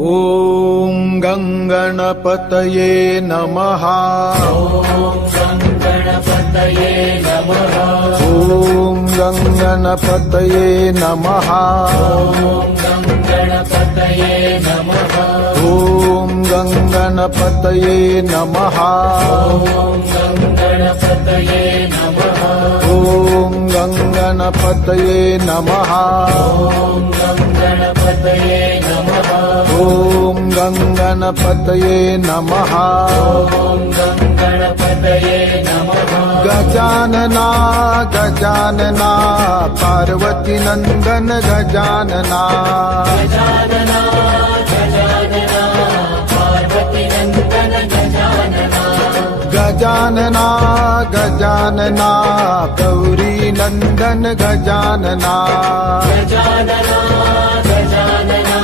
ॐ गङ्गणपतये नमः। गणपतये नमः। ॐ गङ्गणपतये नमः। गणपतये नमः। ॐ गङ्गणपतये नमः। गणपतये नमः। ॐ गङ्गणपतये नमः। गणपतये नमः। ॐ गङ्गणपतये नमः। गणपतये नमः। गजानना गजानना पार्वती नंदन गजानना। गजानना गजानना पार्वती नंदन गजानना। गजानना गजानना गौरी नंदन गजानना। गजानना गजानना